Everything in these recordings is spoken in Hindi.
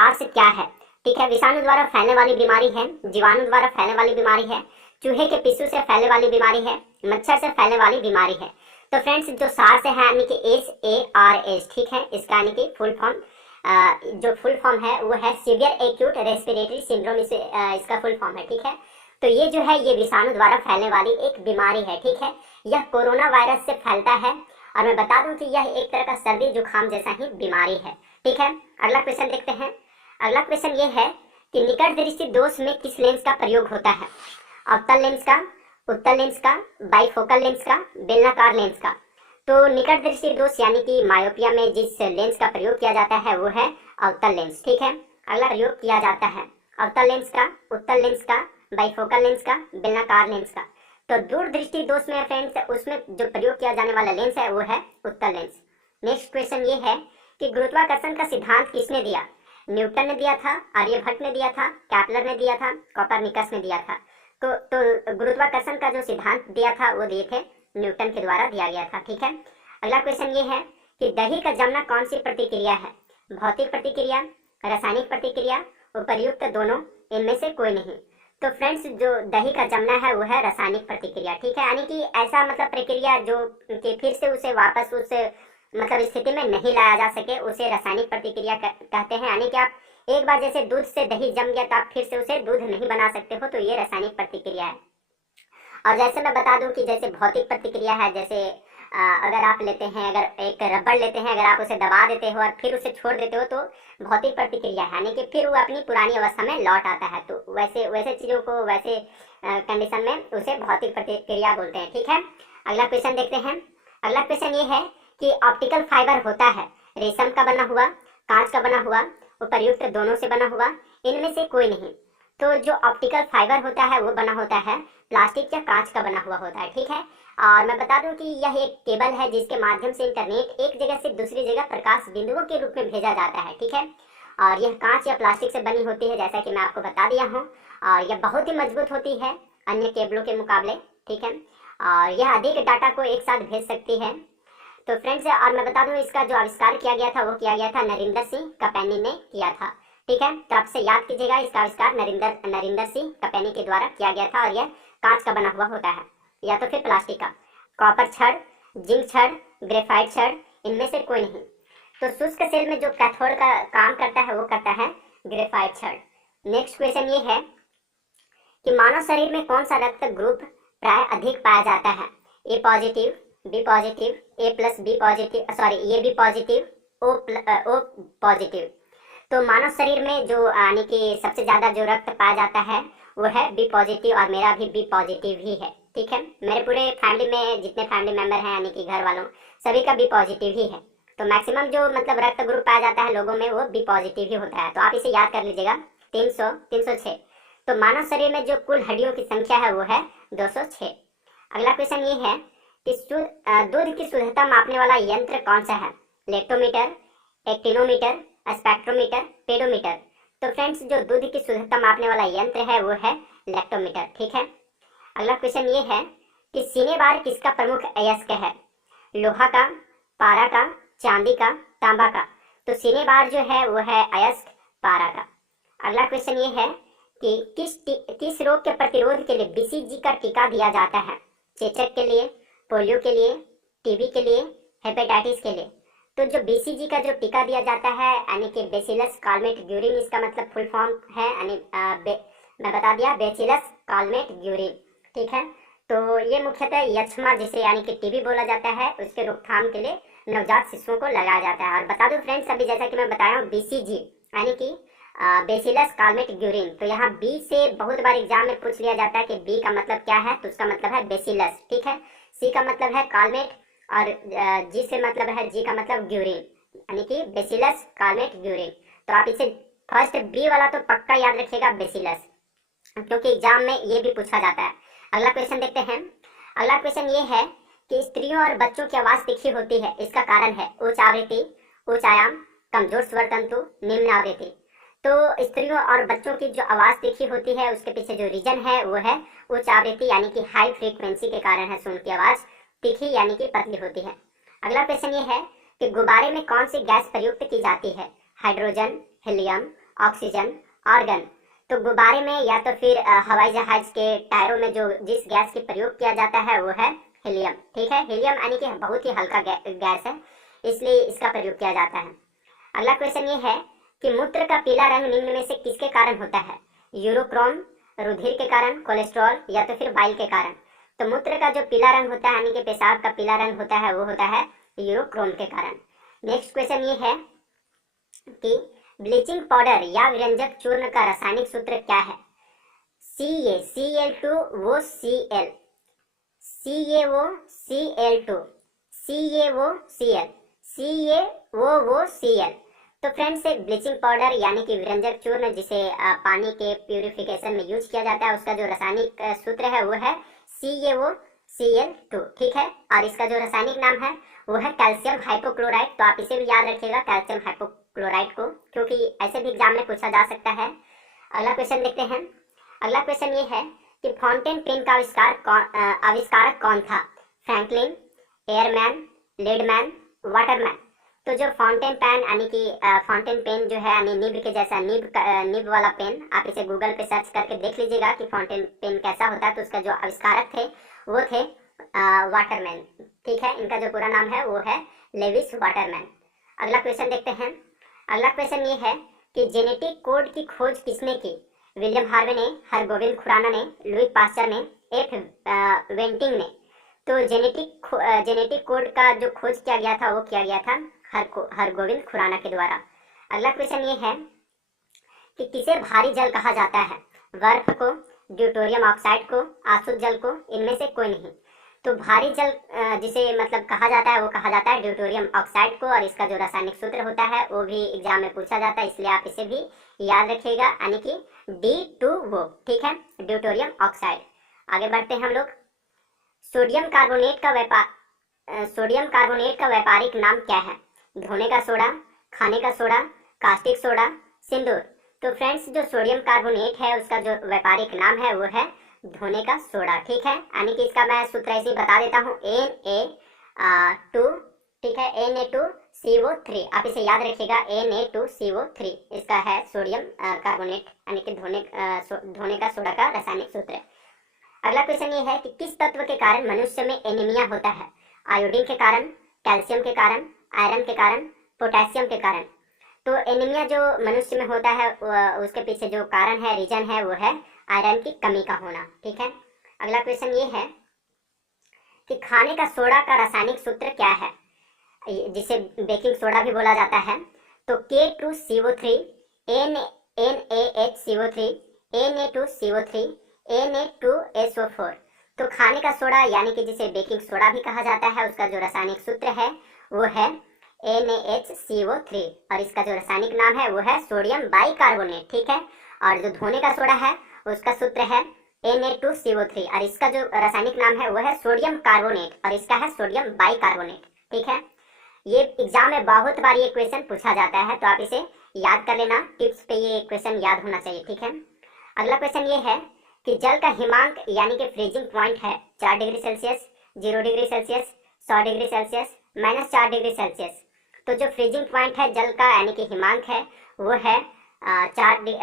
सार्स क्या है। ठीक है, विषाणु द्वारा फैलने वाली बीमारी है, जीवाणु द्वारा फैलने वाली बीमारी है, चूहे के पिस्सू से फैलने वाली बीमारी है, मच्छर से फैलने वाली बीमारी है। तो फ्रेंड्स जो सार्स है यानी कि SARS, ठीक है, इसका यानी कि फुल फॉर्म जो फुल फॉर्म है वो है सीवियर एक्यूट रेस्पिरेटरी सिंड्रोम, इसका फुल फॉर्म है। ठीक है, तो ये जो है ये विषाणु द्वारा फैलने वाली एक बीमारी है। ठीक है, यह कोरोना वायरस से फैलता है और मैं बता दूं कि यह एक तरह का सर्दी जुकाम जैसा ही बीमारी है। ठीक है, अगला क्वेश्चन देखते हैं। अगला क्वेश्चन ये है कि निकट दृष्टि दोष में किस लेंस का प्रयोग होता है। अवतल लेंस का, उत्तल लेंस का, बाइफोकल लेंस का, बेलनाकार लेंस का। तो निकट दृष्टि दोष यानी कि मायोपिया में जिस लेंस का प्रयोग किया जाता है वो है अवतल लेंस। ठीक है, अगला प्रयोग किया जाता है अवतल लेंस का, उत्तल लेंस का, बाइफोकल लेंस का, बेलनाकार लेंस का। तो दूर दृष्टि दोष में फ्रेंड्स उसमें जो प्रयोग किया जाने वाला लेंस है वो है उत्तल लेंस। नेक्स्ट क्वेश्चन ये है कि गुरुत्वाकर्षण का सिद्धांत किसने दिया। न्यूटन ने दिया था, आर्यभट्ट ने दिया था, कैपलर ने दिया था, कोपरनिकस ने दिया था। तो गुरुत्वाकर्षण का जो सिद्धांत दिया था वो दिए थे न्यूटन के द्वारा दिया गया था। ठीक है, अगला क्वेश्चन ये है कि दही का जमना कौन सी प्रतिक्रिया है। भौतिक प्रतिक्रिया, रासायनिक प्रतिक्रिया, उपर्युक्त दोनों, इनमें से कोई नहीं। तो फ्रेंड्स जो दही का जमना है वो है रासायनिक प्रतिक्रिया। ठीक है, यानी कि ऐसा मतलब प्रक्रिया जो कि फिर से उसे वापस उस मतलब स्थिति में नहीं लाया जा सके उसे रासायनिक प्रतिक्रिया कहते हैं। यानी कि आप एक बार जैसे दूध से दही जम गया तो आप फिर से उसे दूध नहीं बना सकते हो, तो ये रासायनिक प्रतिक्रिया है। और जैसे मैं बता दूं कि जैसे भौतिक प्रतिक्रिया है, जैसे अगर आप लेते हैं, अगर एक रबड़ लेते हैं, अगर आप उसे दबा देते हो और फिर उसे छोड़ देते हो तो भौतिक प्रतिक्रिया है, यानी कि फिर वो अपनी पुरानी अवस्था में लौट आता है। तो वैसे चीज़ों को वैसे कंडीशन में उसे भौतिक प्रतिक्रिया बोलते हैं। ठीक है, अगला क्वेश्चन देखते हैं। अगला क्वेश्चन ये है कि ऑप्टिकल फाइबर होता है रेशम का बना हुआ, कांच का बना हुआ, उपर्युक्त दोनों से बना हुआ, इनमें से कोई नहीं। तो जो ऑप्टिकल फाइबर होता है वो बना होता है प्लास्टिक या कांच का बना हुआ होता है। ठीक है, और मैं बता दूं कि यह एक केबल है जिसके माध्यम से इंटरनेट एक जगह से दूसरी जगह प्रकाश बिंदुओं के रूप में भेजा जाता है। ठीक है, और यह कांच या प्लास्टिक से बनी होती है जैसा कि मैं आपको बता दिया हूँ, और यह बहुत ही मजबूत होती है अन्य केबलों के मुकाबले। ठीक है, और यह अधिक डाटा को एक साथ भेज सकती है। तो फ्रेंड्स और मैं बता दूं इसका जो आविष्कार किया गया था वो किया गया था नरेंद्र सिंह कपैनी ने किया था। ठीक है, तो आपसे याद कीजिएगा इसका आविष्कार नरेंद्र सिंह कपैनी के द्वारा किया गया था और यह कांच का बना हुआ होता है या तो फिर प्लास्टिक का। कॉपर छड़, जिंक छड़, ग्रेफाइट छड़, इनमें से कोई नहीं। तो शुष्क सेल में जो कैथोड का काम करता है वो करता है ग्रेफाइट छड़। नेक्स्ट क्वेश्चन ये है कि मानव शरीर में कौन सा रक्त ग्रुप प्राय अधिक पाया जाता है। A positive, B positive, A plus B positive, sorry A B positive, O positive. तो मानव शरीर में जो यानी कि सबसे ज्यादा जो रक्त पाया जाता है वो है बी पॉजिटिव और मेरा भी बी पॉजिटिव ही है। ठीक है, मेरे पूरे फैमिली में जितने फैमिली मेंबर हैं यानी कि घर वालों सभी का बी पॉजिटिव ही है। तो मैक्सिमम जो मतलब रक्त ग्रुप पाया जाता है लोगों में वो बी पॉजिटिव ही होता है। तो आप इसे याद कर लीजिएगा 306। तो मानव शरीर में जो कुल हड्डियों की संख्या है वो है 206। अगला क्वेश्चन ये है कि दूध की शुद्धता मापने वाला यंत्र कौन सा है। Lactometer, actinometer, spectrometer, pedometer. तो फ्रेंड्स जो दूध की शुद्धता मापने वाला यंत्र है वो है लेक्टोमीटर। ठीक है, अगला क्वेश्चन ये है कि सिनेबार किसका प्रमुख अयस्क है। लोहा का, पारा का, चांदी का, तांबा का। तो सिनेबार जो है वो है अयस्क पारा का। अगला क्वेश्चन ये है कि किस रोग के प्रतिरोध के लिए BCG का टीका दिया जाता है। चेचक के लिए, पोलियो के लिए, टीबी के लिए, हेपेटाइटिस के लिए। तो जो BCG का जो टीका दिया जाता है यानी कि बेसिलस कालमेट ग्यूरिन, इसका मतलब फुल फॉर्म है यानी मैं बता दिया बेसिलस कालमेट ग्यूरिन। ठीक है, तो ये मुख्यतः यक्ष्मा जिसे यानी कि टीबी बोला जाता है उसके रोकथाम के लिए नवजात शिशुओं को लगाया जाता है। और बता दूं फ्रेंड्स अभी जैसा कि मैं बताया हूँ BCG यानी कि बेसिलस कालमेट ग्यूरिन। तो यहाँ बी से बहुत बार एग्जाम में पूछ लिया जाता है कि बी का मतलब क्या है, तो उसका मतलब है बेसिलस। ठीक है, सी का मतलब है कालमेट और जी से मतलब है जी का मतलब ग्यूरिन यानी कि बेसिलस कालमेट ग्यूरिन। तो आप इसे फर्स्ट बी वाला तो पक्का याद रखिएगा बेसिलस, क्योंकि एग्जाम में ये भी पूछा जाता है। अगला क्वेश्चन देखते हैं। अगला क्वेश्चन ये है कि स्त्रियों और बच्चों की आवाज तीखी होती है, इसका कारण है उच्च आवृत्ति, उच्च आयाम, कमजोर स्वर तंतु, निम्न आवृत्ति। तो स्त्रियों और बच्चों की जो आवाज तीखी होती है उसके पीछे जो रीजन है वो है उच्च आवृत्ति यानी कि हाई फ्रीक्वेंसी के कारण है सो उनकी आवाज तीखी यानी कि पतली होती है। अगला क्वेश्चन ये है कि गुब्बारे में कौन सी गैस प्रयुक्त की जाती है। Hydrogen, helium, oxygen, argon. तो गुब्बारे में या तो फिर हवाई जहाज के टायरों में जो जिस गैस के प्रयोग किया जाता है वो है हीलियम। ठीक है, हीलियम यानी कि बहुत ही हल्का गैस है, इसलिए इसका प्रयोग किया जाता है। अगला क्वेश्चन ये है कि मूत्र का पीला रंग निम्न में से किसके कारण होता है? यूरोक्रोम, रुधिर के कारण, कोलेस्ट्रॉल या तो फिर बाइल के कारण। तो मूत्र का जो पीला रंग होता है यानी कि पेशाब का पीला रंग होता है वो होता है यूरोक्रोम के कारण। नेक्स्ट क्वेश्चन ये है कि ब्लीचिंग पाउडर या व्यंजक चूर्ण का रासायनिक सूत्र क्या है? Cl2 वो Cl, CaO Cl2, CaO Cl, CaO Cl। तो फ्रेंड्स ब्लीचिंग पाउडर यानी कि व्यंजक चूर्ण जिसे पानी के प्यूरिफिकेशन में यूज किया जाता है उसका जो रासायनिक सूत्र है वो है CaOCl2। ठीक है, और इसका जो रासायनिक नाम है वो है कैल्शियम हाइपोक्लोराइड। तो आप इसे भी याद रखिएगा कैल्शियम हाइपोक्लोराइड को, क्योंकि ऐसे भी एग्जाम में पूछा जा सकता है। अगला क्वेश्चन देखते हैं। अगला क्वेश्चन ये है कि फाउंटेन पेन का आविष्कारक कौन था? Franklin, airman, leadman, Waterman. तो जो फाउंटेन पेन यानी कि फाउंटेन पेन जो है यानी निब के जैसा निब वाला पेन, आप इसे गूगल पे सर्च करके देख लीजिएगा कि फाउंटेन पेन कैसा होता है। तो उसका जो आविष्कारक थे वो थे वाटरमैन। ठीक है, इनका जो पूरा नाम है वो है लेविस वाटरमैन। अगला क्वेश्चन देखते हैं। अगला क्वेश्चन ये है कि जेनेटिक कोड की खोज किसने की? विलियम हार्वे ने, हरगोविंद खुराना ने, लुई पास्चर ने, एफ वेंटिंग ने। तो जेनेटिक कोड का जो खोज किया गया था वो किया गया था हरगोविंद खुराना के द्वारा। अगला क्वेश्चन ये है कि किसे भारी जल कहा जाता है? बर्फ को, ड्यूटेरियम ऑक्साइड को, आसुत जल को, इनमें से कोई नहीं। तो भारी जल जिसे मतलब कहा जाता है वो कहा जाता है ड्यूटेरियम ऑक्साइड को, और इसका जो रासायनिक सूत्र होता है वो भी एग्जाम में पूछा जाता है, इसलिए आप इसे भी याद रखिएगा, यानी कि D2O। ठीक है, ड्यूटेरियम ऑक्साइड। आगे बढ़ते हैं हम लोग। सोडियम कार्बोनेट का व्यापारिक नाम क्या है? धोने का सोडा, खाने का सोडा, कास्टिक सोडा, सिंदूर। तो फ्रेंड्स जो सोडियम कार्बोनेट है उसका जो व्यापारिक नाम है वो है धोने का सोडा। ठीक है, यानी कि इसका मैं सूत्र ऐसे ही बता देता हूँ, Na2। ठीक है, Na2CO3। आप इसे याद रखिएगा, Na2CO3 इसका है सोडियम कार्बोनेट यानी कि धोने का सोडा का रासायनिक सूत्र। अगला क्वेश्चन ये है कि किस तत्व के कारण मनुष्य में एनीमिया होता है? आयोडीन के कारण, कैल्शियम के कारण, आयरन के कारण, पोटेशियम के कारण। तो एनीमिया जो मनुष्य में होता है उसके पीछे जो कारण है, रीजन है, वो है आयरन की कमी का होना। ठीक है, अगला क्वेश्चन ये है कि खाने का सोडा का रासायनिक सूत्र क्या है, जिसे बेकिंग सोडा भी बोला जाता है? तो K2CO3, NaHCO3, Na2CO3, Na2SO4। तो खाने का सोडा यानी कि जिसे बेकिंग सोडा भी कहा जाता है उसका जो रासायनिक सूत्र है वो है NaHCO3, और इसका जो रासायनिक नाम है वो है सोडियम बाइकार्बोनेट। ठीक है, और जो धोने का सोडा है उसका सूत्र है Na2CO3, और इसका जो रासायनिक नाम है वो है सोडियम कार्बोनेट, और इसका है सोडियम बाइकार्बोनेट। ठीक है, ये एग्जाम में बहुत बार ये क्वेश्चन पूछा जाता है, तो आप इसे याद कर लेना, टिप्स पे ये क्वेश्चन याद होना चाहिए। ठीक है, अगला क्वेश्चन ये है कि जल का हिमांक यानी कि फ्रीजिंग पॉइंट है 4 degree Celsius, 0 degree Celsius, 100 degree Celsius, -4 degree Celsius. तो जो फ्रीजिंग पॉइंट है जल का यानी कि हिमांक है वो है 4 डिग्री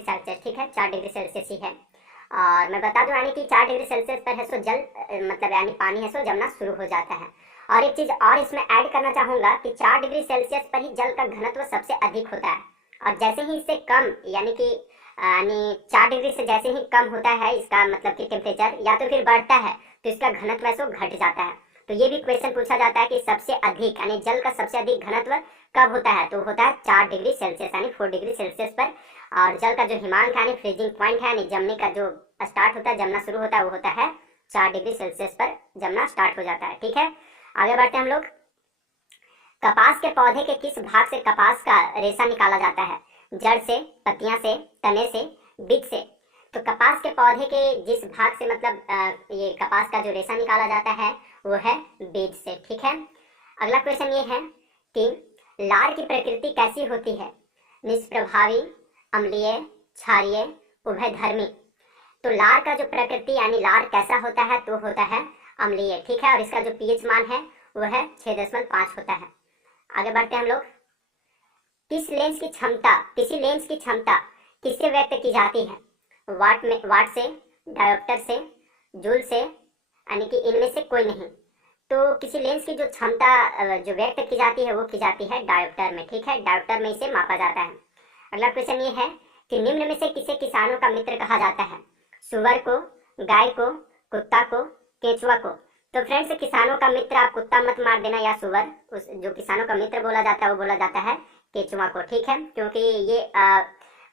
सेल्सियस। ठीक है, 4 डिग्री सेल्सियस ही है। और मैं बता दूं यानी कि 4 डिग्री सेल्सियस पर है सो जल मतलब यानी पानी है सो जमना शुरू हो जाता है। और एक चीज और इसमें ऐड करना चाहूंगा कि 4 डिग्री सेल्सियस पर ही जल का घनत्व सबसे अधिक होता है, और जैसे ही इससे कम यानी 4 डिग्री से जैसे ही कम होता है इसका मतलब कि टेम्परेचर या तो फिर बढ़ता है तो इसका घनत्व ऐसे घट जाता है। तो ये भी क्वेश्चन पूछा जाता है कि सबसे अधिक यानी जल का सबसे अधिक घनत्व कब होता है? तो होता है 4 डिग्री सेल्सियस यानी 4 डिग्री सेल्सियस पर। और जल का जो हिमांक यानी फ्रीजिंग पॉइंट है यानी जमने का जो स्टार्ट होता है, जमना शुरू होता है, वो होता है 4 डिग्री सेल्सियस पर जमना स्टार्ट हो जाता है। ठीक है, आगे बढ़ते हैं हम लोग। कपास के पौधे के किस भाग से कपास का रेशा निकाला जाता है? जड़ से, पत्तियां से, तने से, बीज से। तो कपास के पौधे के जिस भाग से मतलब ये कपास का जो रेशा निकाला जाता है वो है बीज से। ठीक है, अगला क्वेश्चन ये है कि लार की प्रकृति कैसी होती है? निष्प्रभावी, अम्लीय, क्षारीय, उभयधर्मी। तो लार का जो प्रकृति यानी लार कैसा होता है? तो होता है अम्लीय। ठीक है, और इसका जो पीएच मान है वो है 6.5 होता है। आगे बढ़ते हैं हम लोग। किसी लेंस की क्षमता किससे व्यक्त की जाती है? वाट से, डायोप्टर से, जूल से, यानी कि इनमें से कोई नहीं। तो किसी लेंस की जो क्षमता जो व्यक्त की जाती है वो की जाती है डायोप्टर में। ठीक है, डायोप्टर में इसे मापा जाता है। अगला क्वेश्चन ये है कि निम्न में से किसे किसानों का मित्र कहा जाता है? सुअर को, गाय को, कुत्ता को, केंचुआ को। तो फ्रेंड्स, किसानों का मित्र आप कुत्ता मत मार देना या सुअर, उस जो किसानों का मित्र बोला जाता है वो बोला जाता है केंचुआ को। ठीक है, क्योंकि ये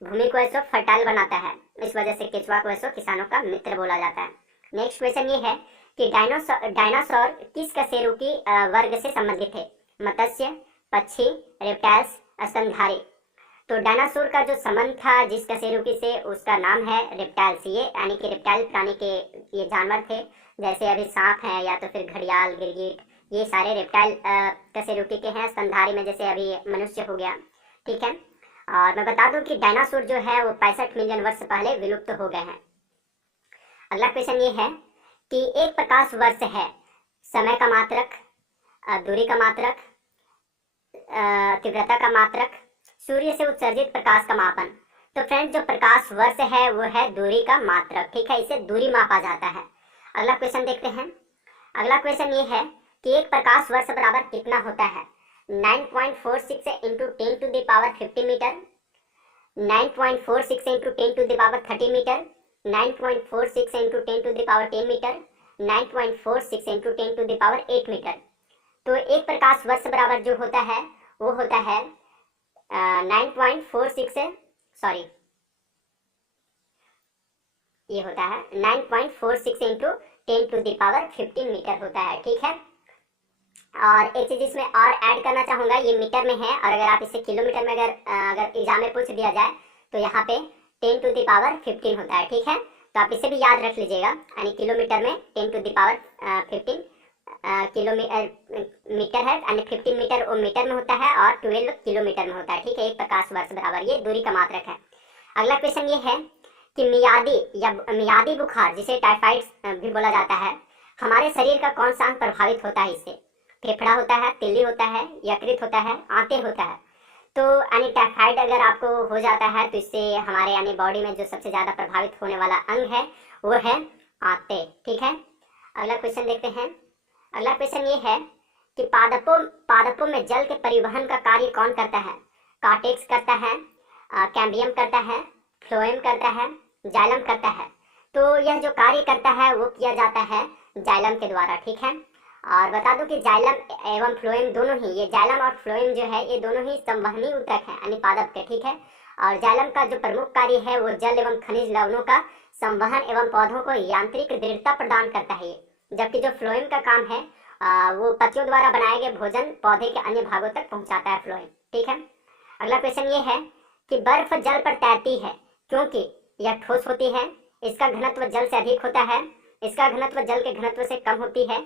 भूमि को ऐसो फर्टाइल बनाता है, इस वजह से केंचुआ को ऐसो किसानों का मित्र बोला जाता है। नेक्स्ट क्वेश्चन ये है कि डायनासोर किस कशेरुकी वर्ग से संबंधित थे? मत्स्य, पक्षी, रेप्टाइल्स, स्तनधारी। तो डायनासोर का जो संबंध था जिस कशेरुकी से, उसका नाम है रेप्टाइल्स। ये यानी कि रेप्टाइल प्राणी के ये जानवर थे, जैसे अभी सांप है या तो फिर घड़ियाल, गिरगिट, ये सारे रेप्टाइल कशेरुकी के हैं। स्तनधारी में जैसे अभी मनुष्य हो गया। ठीक है, और मैं बता दूं कि डायनासोर जो है वो 65 मिलियन वर्ष पहले विलुप्त हो गए हैं। अगला क्वेश्चन ये है कि एक प्रकाश वर्ष है समय का मात्रक, दूरी का मात्रक, तीव्रता का मात्रक, सूर्य से उत्सर्जित प्रकाश का मापन। तो फ्रेंड्स, जो प्रकाश वर्ष है वो है दूरी का मात्रक। ठीक है, इसे दूरी मापा जाता है। अगला क्वेश्चन देखते हैं। अगला क्वेश्चन ये है कि एक प्रकाश वर्ष बराबर कितना होता है? 9.46 into 10 to the power 50 metre, 9.46 into 10 to the power 30 metre, 9.46 into 10 to the power 10 metre, 9.46 into 10 to the power 8 metre. तो एक प्रकाश वर्ष बराबर जो होता है वो होता है 9.46 सॉरी ये होता है 9.46 into 10 to the power 15 metre होता है। ठीक है, और एक चीज इसमें और ऐड करना चाहूंगा, ये मीटर में है, और अगर आप इसे किलोमीटर में अगर एग्जाम में पूछ दिया जाए तो यहाँ पे 10 टू द पावर 15 होता है। ठीक है, तो आप इसे भी याद रख लीजिएगा, यानी किलोमीटर में 10 टू द पावर 15 मीटर है, यानी 15 मीटर वो मीटर में होता है और 12 किलोमीटर में होता है। ठीक है, एक प्रकाश वर्ष बराबर ये दूरी का मात्रक है। अगला क्वेश्चन ये है कि मियादी बुखार, जिसे टाइफाइड भी बोला जाता है, हमारे शरीर का कौन सा अंग प्रभावित होता है इससे? फेफड़ा होता है, तिल्ली होता है, यकृत होता है, आंतें होता है। तो यानी टाइफाइड अगर आपको हो जाता है तो इससे हमारे यानी बॉडी में जो सबसे ज्यादा प्रभावित होने वाला अंग है वो है आंतें। ठीक है, अगला क्वेश्चन देखते हैं। अगला क्वेश्चन ये है कि पादपों में जल के परिवहन का कार्य कौन करता है? कार्टेक्स करता है, कैम्बियम करता है, फ्लोएम करता है, जाइलम करता है। तो यह जो कार्य करता है वो किया जाता है जाइलम के द्वारा। ठीक है, और बता दूं कि जाइलम एवं फ्लोएम दोनों ही, ये जाइलम और फ्लोएम जो है ये दोनों ही संवहनी ऊतक है यानी पादप के। ठीक है, और जाइलम का जो प्रमुख कार्य है वो जल एवं खनिज लवणों का संवहन एवं पौधों को यांत्रिक दृढ़ता प्रदान करता है ये, जबकि जो फ्लोएम का काम है वो पत्तियों द्वारा बनाए गए भोजन पौधे के अन्य भागों तक पहुंचाता है फ्लोएम। ठीक है, अगला क्वेश्चन ये है कि बर्फ जल पर तैरती है क्योंकि यह ठोस होती है, इसका घनत्व जल से अधिक होता है, इसका घनत्व जल के घनत्व से कम होती है,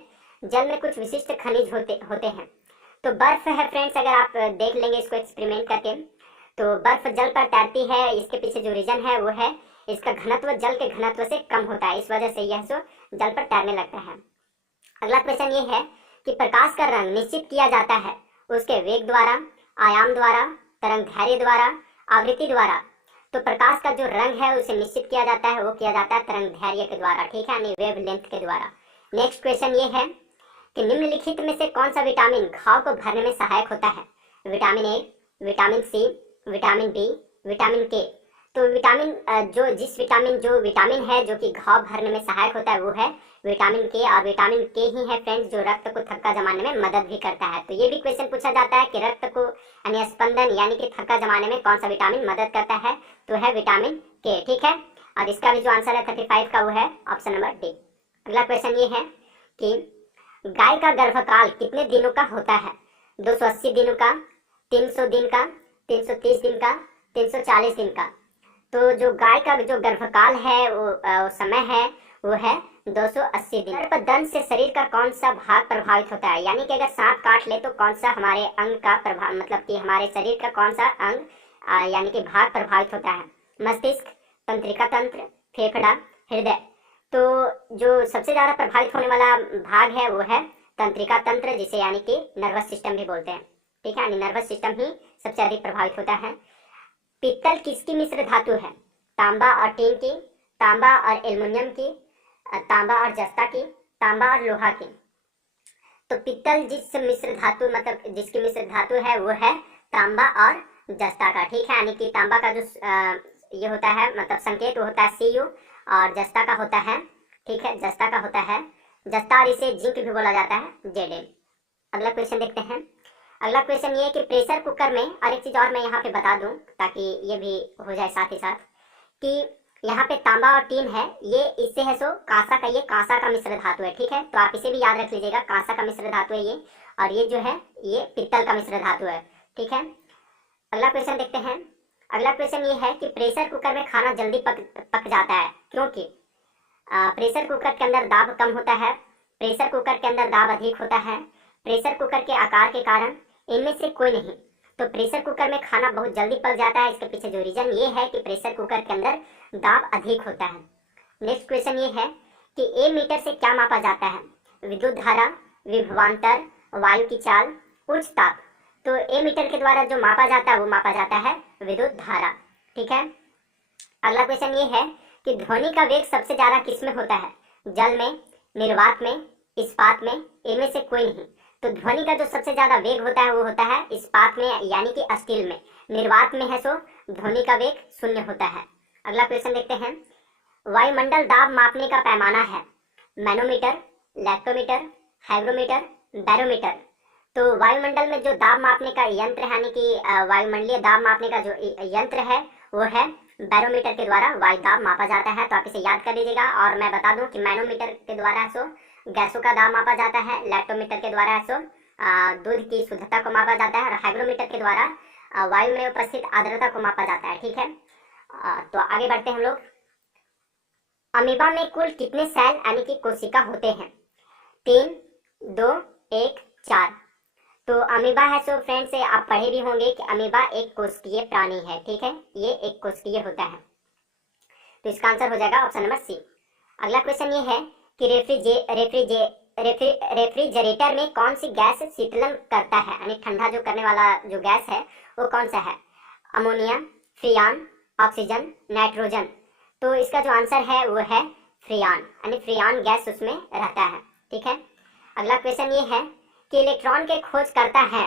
जल में कुछ विशिष्ट खनिज होते हैं। तो बर्फ है फ्रेंड्स, अगर आप देख लेंगे इसको एक्सपेरिमेंट करके, तो बर्फ जल पर तैरती है, इसके पीछे जो रीजन है वो है इसका घनत्व जल के घनत्व से कम होता है, इस वजह से यह जो जल पर तैरने लगता है। अगला क्वेश्चन ये है कि प्रकाश का रंग निश्चित किया जाता है उसके वेग द्वारा, आयाम द्वारा, तरंग दैर्घ्य द्वारा, आवृत्ति द्वारा। तो प्रकाश का जो रंग है उसे निश्चित किया जाता है, वो किया जाता है तरंग दैर्घ्य के द्वारा। ठीक है, यानी वेवलेंथ के द्वारा। नेक्स्ट क्वेश्चन ये है कि निम्नलिखित में से कौन सा विटामिन घाव को भरने में सहायक होता है? Vitamin A, vitamin C, vitamin B, vitamin K. तो जिस विटामिन है जो कि घाव भरने में सहायक होता है वो है विटामिन के, और विटामिन के ही है फ्रेंड्स जो रक्त को थक्का जमाने में मदद भी करता है। तो ये भी क्वेश्चन पूछा जाता है कि रक्त को यानी स्पंदन यानी कि थक्का जमाने में कौन सा विटामिन मदद करता है? तो है विटामिन के। ठीक है, और इसका भी जो आंसर है 35 का वो है ऑप्शन नंबर डी। अगला क्वेश्चन ये है कि गाय का गर्भकाल कितने दिनों का होता है? 280 दिनों का, 300 दिन का, 330 दिन का, 340 दिन का। तो जो गाय का जो गर्भकाल है वो समय है वो है 280 दिन। दंश से शरीर का कौन सा भाग प्रभावित होता है? यानी कि अगर सांप काट ले तो कौन सा हमारे अंग का प्रभाव, मतलब कि हमारे शरीर का कौन सा अंग यानी कि भाग प्रभावित होता है? मस्तिष्क, तंत्रिका तंत्र, फेफड़ा, हृदय। तो जो सबसे ज्यादा प्रभावित होने वाला भाग है वो है तंत्रिका तंत्र, जिसे यानी कि नर्वस सिस्टम भी बोलते हैं। ठीक है, यानी नर्वस सिस्टम ही सबसे अधिक प्रभावित होता है। पित्तल किसकी मिश्र धातु है? तांबा और टीन की, तांबा और एल्युमिनियम की, तांबा और जस्ता की, तांबा और लोहा की। तो पित्तल जिस मिश्र धातु मतलब जिसकी मिश्र धातु है वो है तांबा और जस्ता का, ठीक है। यानी कि तांबा का जो ये होता है मतलब संकेत वो होता है Cu और जस्ता का होता है, ठीक है, जस्ता का होता है जस्ता, और इसे जिंक भी बोला जाता है Zn। अगला क्वेश्चन देखते हैं। अगला क्वेश्चन ये है कि प्रेशर कुकर में, और एक चीज और मैं यहाँ पे बता दूं ताकि ये भी हो जाए साथ ही साथ, कि यहाँ पे तांबा और टीन है, ये इससे है सो कांसा का, ये कांसा का मिश्र धातु है, ठीक है। तो आप इसे भी याद रख लीजिएगा, कांसा का मिश्र धातु है ये, और ये जो है ये पित्तल का मिश्र धातु है, ठीक है। अगला क्वेश्चन देखते हैं। अगला क्वेश्चन ये है कि प्रेशर कुकर में खाना जल्दी पक जाता है क्योंकि प्रेशर कुकर के अंदर दाब कम होता है, प्रेशर कुकर के अंदर दाब अधिक होता है, प्रेशर कुकर के आकार के कारण, इनमें से कोई नहीं। तो प्रेशर कुकर में खाना बहुत जल्दी पक जाता है, इसके पीछे जो रीजन ये है कि प्रेशर कुकर के अंदर दाब अधिक होता है। नेक्स्ट क्वेश्चन ये है कि ए मीटर से क्या मापा जाता है? विद्युत धारा, विभवांतर, वायु की चाल, उच्च ताप। तो ए मीटर के द्वारा जो मापा जाता है वो मापा जाता है विद्युत धारा, ठीक है। अगला क्वेश्चन ये है कि ध्वनि का वेग सबसे ज्यादा किसमें होता है? जल में, निर्वात में, इस्पात में, इनमें से कोई नहीं। तो ध्वनि का जो सबसे ज्यादा वेग होता है वो होता है इस्पात में, यानी कि स्टील में। निर्वात में है सो ध्वनि का वेग 0 होता है। अगला क्वेश्चन देखते हैं। वायुमंडल दाब मापने का पैमाना है मैनोमीटर, लैक्टोमीटर, हाइग्रोमीटर, बैरोमीटर। तो वायुमंडल में जो दाब मापने का यंत्र है, यानी कि वायुमंडलीय दाब मापने का जो यंत्र है वो है बैरोमीटर के द्वारा वायु दाब मापा जाता है। तो आप इसे याद कर लीजिएगा। और मैं बता दूं कि मैनोमीटर के द्वारा सो गैसों का दाब मापा जाता है, लैक्टोमीटर के द्वारा सो दूध की शुद्धता को मापा जाता है, और हाइग्रोमीटर के द्वारा वायु में उपस्थित आर्द्रता को मापा जाता है, ठीक है। तो आगे बढ़ते हैं हम लोग। अमीबा में कुल कितने सेल यानी कि कोशिका होते हैं? 3, 2, 1, 4। तो अमीबा है सो फ्रेंड्स आप पढ़े भी होंगे कि अमीबा एक कोशिकीय प्राणी है, ठीक है, ये एक कोशिकीय होता है। तो इसका आंसर हो जाएगा ऑप्शन नंबर सी। अगला क्वेश्चन ये है कि रेफ्रिजरेटर में कौन सी गैस शीतलन करता है, यानी ठंडा जो करने वाला जो गैस है वो कौन सा है? Ammonia, फ्रियान, oxygen, nitrogen. तो इसका जो आंसर है वो है फ्रियान, यानी फ्रियान गैस उसमें रहता है, ठीक है। अगला क्वेश्चन ये है कि इलेक्ट्रॉन के खोज करता है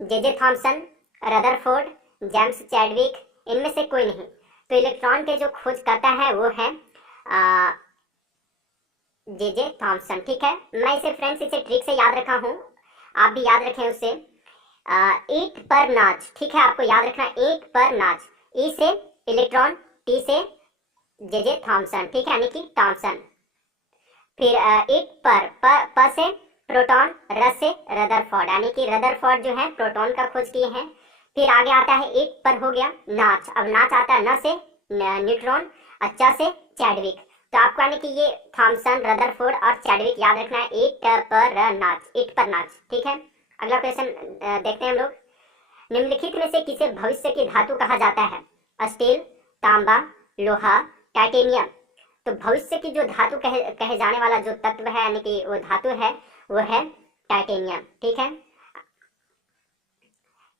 J Thomson, Rutherford, James Chadwick, इनमें से कोई नहीं। तो इलेक्ट्रॉन के जो खोज करता है वो है जे थॉमसन, ठीक है। मैं इसे फ्रेंड्स इसे ट्रिक से याद रखा हूँ, आप भी याद रखें उससे। ईट पर नाच, ठीक है, आपको याद रखना ईट पर नाच। ई से इलेक्ट्रॉन, टी से जे थॉमसन, ठीक है, यानी कि थॉमसन। फिर ईट पर से प्रोटॉन, र से रदरफोर्ड, यानी कि रदरफोर्ड जो है प्रोटॉन का खोज किए हैं। फिर आगे आता है ईट पर हो गया नाच, अब नाच आता है न से न्यूट्रॉन, अच्छा से चैडविक। तो आपको यानी कि ये थॉमसन, रदरफोर्ड और चैडविक याद रखना है, ईट पर नाच, ईट पर नाच, ठीक है। अगला क्वेश्चन देखते हैं हम लोग। निम्नलिखित में से किसे भविष्य की धातु कहा जाता है? स्टील, तांबा, लोहा, टाइटेनियम। तो भविष्य की जो धातु कहे जाने वाला जो तत्व है यानी कि वो धातु है वो है टाइटेनियम, ठीक है।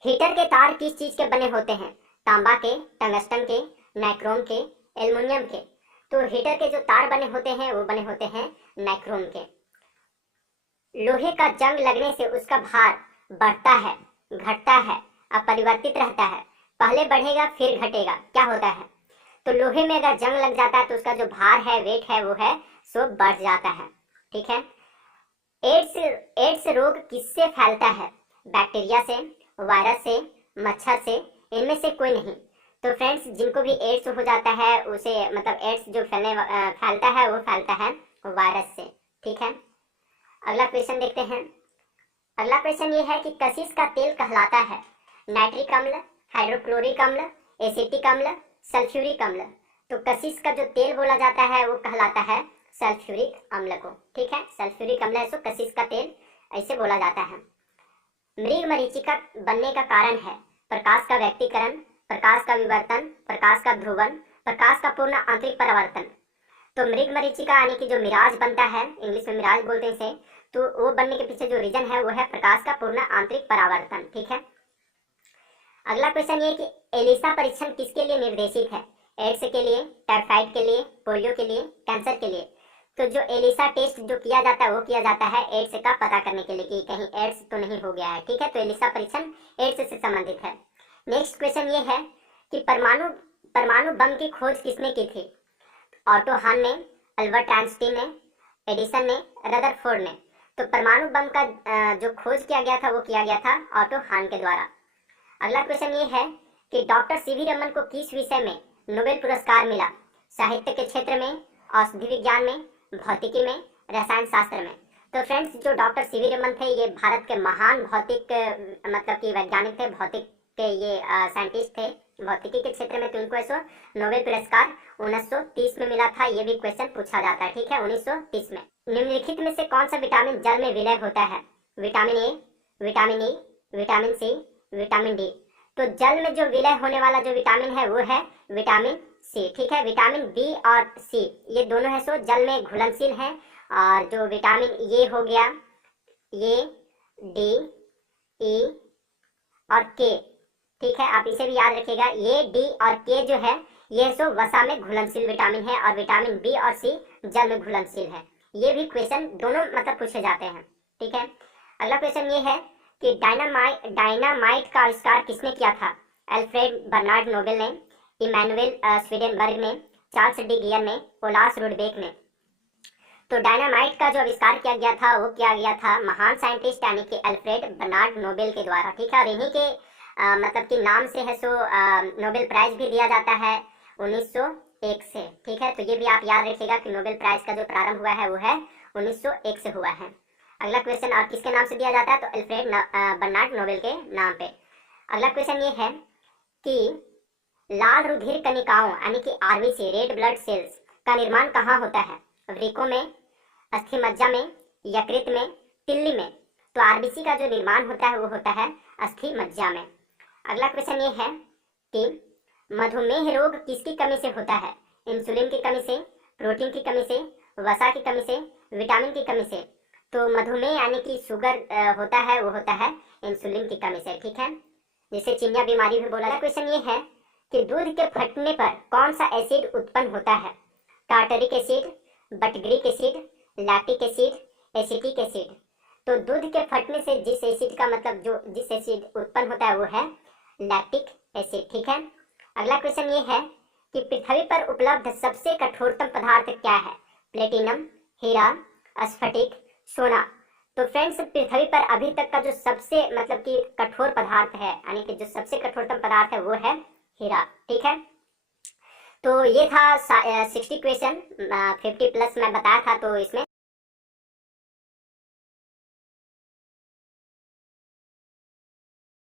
हीटर के तार किस चीज के बने होते हैं? तांबा के, टंगस्टन के, नाइक्रोम के, एल्युमिनियम के। तो हीटर के जो तार बने होते हैं वो बने होते हैं नाइक्रोम के। लोहे का जंग लगने से उसका भार बढ़ता है, घटता है, अब परिवर्तित रहता है, पहले बढ़ेगा फिर घटेगा, क्या होता है? तो लोहे में अगर जंग लग जाता है तो उसका जो भार है, वेट है, वो है सो बढ़ जाता है, ठीक है। एड्स रोग किससे फैलता है? बैक्टीरिया से, वायरस से, मच्छर से, इनमें से कोई नहीं। तो फ्रेंड्स जिनको भी एड्स हो जाता है उसे मतलब एड्स जो फैलता है वो फैलता है वायरस से, ठीक है। अगला क्वेश्चन देखते हैं। अगला क्वेश्चन ये है कि कशिश का तेल कहलाता है नाइट्रिक अम्ल, हाइड्रोक्लोरिक अम्ल, एसिटिक अम्ल, सल्फ्यूरिक अम्ल। तो कशिश का जो तेल बोला जाता है वो कहलाता है सल्फ्यूरिक अम्ल को, ठीक है। सल्फ्यूरिक अम्ल है सो कशिश का तेल ऐसे बोला जाता है। मृग मरीचिका बनने का कारण है प्रकाश का व्यक्तीकरण, प्रकाश का विवर्तन, प्रकाश का ध्रुवन, प्रकाश का पूर्ण आंतरिक परावर्तन। तो मृग मरीचिका यानी कि जो मिराज बनता है, इंग्लिश में मिराज बोलते हैं इसे, तो वो बनने के पीछे जो रीजन है वो है प्रकाश का पूर्ण आंतरिक परावर्तन, ठीक है। अगला क्वेश्चन ये कि एलिसा परीक्षण किसके लिए निर्देशित है? एड्स के लिए, टाइफाइड के लिए, पोलियो के लिए, कैंसर के लिए। तो जो एलिसा टेस्ट जो किया जाता है वो किया जाता है एड्स का पता करने के लिए कि कहीं एड्स तो नहीं हो गया है। ठीक है, तो एलिसा परीक्षण एड्स से संबंधित है। नेक्स्ट क्वेश्चन ये है कि परमाणु बम की खोज किसने की थी? ऑटो हान ने, अल्बर्ट आइंस्टीन ने, एडिसन ने, रदरफोर्ड ने। तो परमाणु बम का जो खोज किया गया था वो किया गया था ऑटो हान के द्वारा। अगला क्वेश्चन ये है कि डॉक्टर सीवी रमन को किस विषय में नोबेल पुरस्कार मिला? साहित्य के क्षेत्र में, औषधि विज्ञान में, भौतिकी में, रसायन शास्त्र में। तो फ्रेंड्स, जो डॉक्टर सीवी रमन थे ये भारत के महान भौतिक मतलब कि वैज्ञानिक थे, भौतिक के ये साइंटिस्ट थे भौतिकी के क्षेत्र में। तो उनको ऐसा नोबेल पुरस्कार 1930 में मिला था। ये भी क्वेश्चन पूछा जाता है। ठीक है, 1930 में। निम्नलिखित में से कौन सा विटामिन जल में विलय होता है? Vitamin A, vitamin E, vitamin C, vitamin D. तो जल में जो विलय होने वाला जो विटामिन है वो है विटामिन सी। ठीक है, विटामिन बी और सी ये दोनों है सो जल में घुलनशील है। और जो विटामिन ये हो गया, ये डी, ई और के, ठीक है, आप इसे भी याद रखिएगा। ये डी और के जो है ये सो वसा में घुलनशील विटामिन है और विटामिन बी और सी जल में घुलनशील है। ये भी क्वेश्चन दोनों मतलब पूछे जाते हैं। ठीक है, अगला क्वेश्चन ये है कि डायनामाइट का आविष्कार किसने किया था? अल्फ्रेड बर्नार्ड नोबेल ने, इमैनुएल स्वीडेनबर्ग ने, चार्ल्स डी गियर ने, ओलास रुडबेक ने। तो डायनामाइट का जो आविष्कार किया गया था वो किया गया था महान साइंटिस्ट यानी कि अल्फ्रेड बर्नार्ड नोबेल के द्वारा। ठीक है, और इन्हीं के मतलब कि नाम से है सो नोबेल प्राइज भी दिया जाता है 1901 से। ठीक है, तो ये भी आप याद रखिएगा कि नोबेल प्राइज का जो प्रारंभ हुआ है वो है 1901 से हुआ है। अगला क्वेश्चन, और किसके नाम से दिया जाता है? तो अल्फ्रेड बर्नार्ड नोबेल के नाम पे। अगला क्वेश्चन ये है कि लाल रुधिर कणिकाओं यानी कि आरबीसी, रेड ब्लड सेल्स का निर्माण कहाँ होता है? वृक्कों में, अस्थि मज्जा में, यकृत में, तिल्ली में। तो आरबीसी का जो निर्माण होता है वो होता है अस्थि मज्जा में। अगला क्वेश्चन ये है कि मधुमेह रोग किसकी कमी से होता है? इंसुलिन की कमी से, प्रोटीन की कमी से, वसा की कमी से, विटामिन की कमी से। तो मधुमेह यानी कि शुगर होता है वो होता है इंसुलिन की कमी से। ठीक है, जिसे चिनिया बीमारी भी बोला जाता है। क्वेश्चन ये है कि दूध के फटने पर कौन सा एसिड उत्पन्न होता है? Tartaric acid, butyric acid, lactic acid, acetic acid. तो दूध के फटने से जिस एसिड का मतलब जो जिस एसिड उत्पन्न होता है वो है लैक्टिक एसिड। ठीक है, अगला क्वेश्चन ये है कि पृथ्वी पर उपलब्ध सबसे कठोरतम पदार्थ क्या है? प्लेटिनम, हीरा, स्फटिक, सोना। तो फ्रेंड्स, पृथ्वी पर अभी तक का जो सबसे मतलब कि कठोर पदार्थ है यानी कि जो सबसे कठोरतम पदार्थ है वो है हीरा। ठीक है, तो ये था 60 क्वेश्चन, 50 प्लस मैं बताया था। तो इसमें